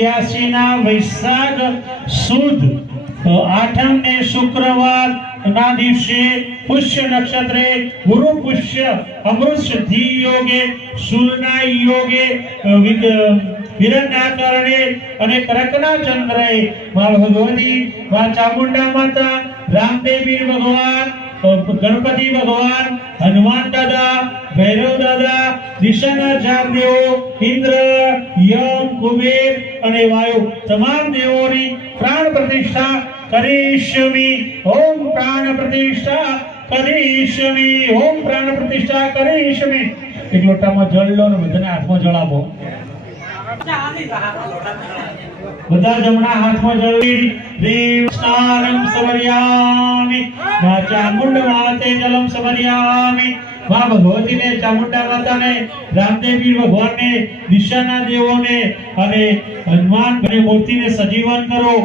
83 ના વૈશાખ સુદ 8મ ને શુક્રવાર ના દિવસે પુષ્ય નક્ષત્રે ગુરુ પુષ્ય અમૃત સિદ્ધિ યોગે શૂલના યોગે વિરણના કારણે અને કરકના ચંદ્રે માં ભગવતી માં ચામુંડા માતા રામદેવી ભગવાન ગણપતિ ભગવાન હનુમાન દાદા ભૈરવ દાદા દિશાના ચાર દેવો ઇન્દ્ર યમ કુબેર અને વાયુ તમામ દેવોની પ્રાણ પ્રતિષ્ઠા કરીશમી ઓમ પ્રાણ પ્રતિષ્ઠા કરીશમી ઓમ પ્રાણ પ્રતિષ્ઠા કરીશમી એક લોટામાં જળ લો ને બધાને હાથમાં જળ આપો બધા જમણા હાથમાં જળવી દેવ સ્નાનમ સમર્યામિ મા ચામુંડ માતે જલમ સમર્યામિ મા ભગવતીને ચામુંડા માતાને રામદેવી ભગવાનને દિશાના દેવોને અને હનુમાન મૂર્તિને સજીવન કરો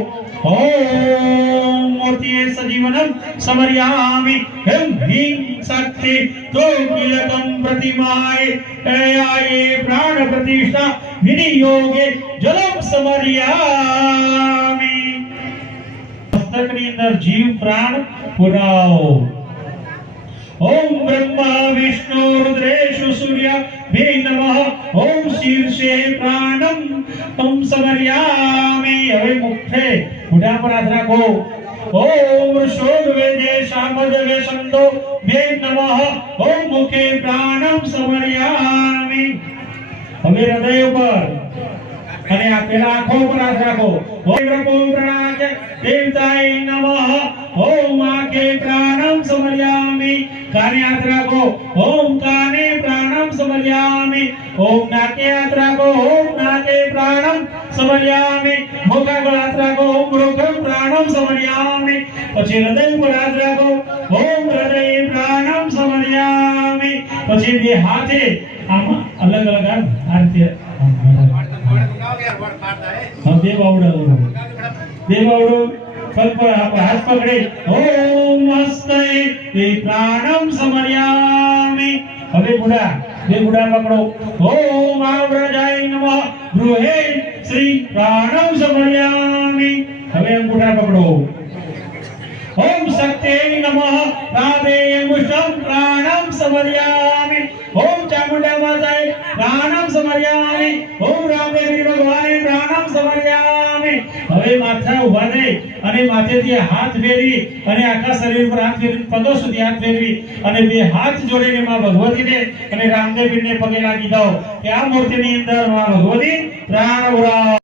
ओम मूर्ति सजीवनम समर्यामि हम ह्रीं शक्ति तो कीलकम प्रतिमाय आये प्राण प्रतिष्ठा विनियोगे जलम समर्यामि मस्तकनी अंदर जीव प्राण पुराओ ओम ब्रह्मा विष्णु रुद्रेषु सूर्य वे नमः ओम शीर्षे प्राणम ओम समर्यामि हवे मुखे मुठा पर हाथ रखो ओम शोध वेदे सामद वे संतो वे नमः ओम मुखे प्राणम समर्यामि हवे हृदय पर અને આ પેલા આંખો પર હાથ રાખો ઓમ પ્રાણાચ દેવતાય નમઃ ઓમ આંખે પ્રાણમ સમર્યામિ કાને હાથ રાખો ઓમ કાને પ્રાણમ સમર્યામિ ઓમ નાકે હાથ રાખો ઓમ નાકે પ્રાણમ સમર્યામિ મુખ પર હાથ રાખો ઓમ મુખમ પ્રાણમ સમર્યામિ પછી હૃદય પર હાથ રાખો ઓમ હૃદય પ્રાણમ સમર્યામિ પછી બે હાથે આમ અલગ અલગ આ રીતે हम देवावड़ो कल पर हाथ पकड़े ओम हस्ते ते प्राणम समर्यामि हवे बुढ़ा बे बुढ़ा पकड़ो ओम आवरजाय नमः गृहे श्री प्राणम समर्यामि हवे अंगूठा पकड़ो ओम शक्ते नमः राधे मुष्टम प्राणम समर्यामि ओम चामुंडा माताय प्राणम समर्यामि ओम रामदेवी भगवाने प्राणम समर्यामि હવે માથા ઉભા થઈ અને માથેથી હાથ ફેરવી અને આખા શરીર પર હાથ ફેરવી પગો સુધી હાથ ફેરવી અને બે હાથ જોડીને માં ભગવતીને અને રામદેવીને પગે લાગી દો કે આ મૂર્તિની અંદર માં ભગવતી પ્રાણ ઉડાવો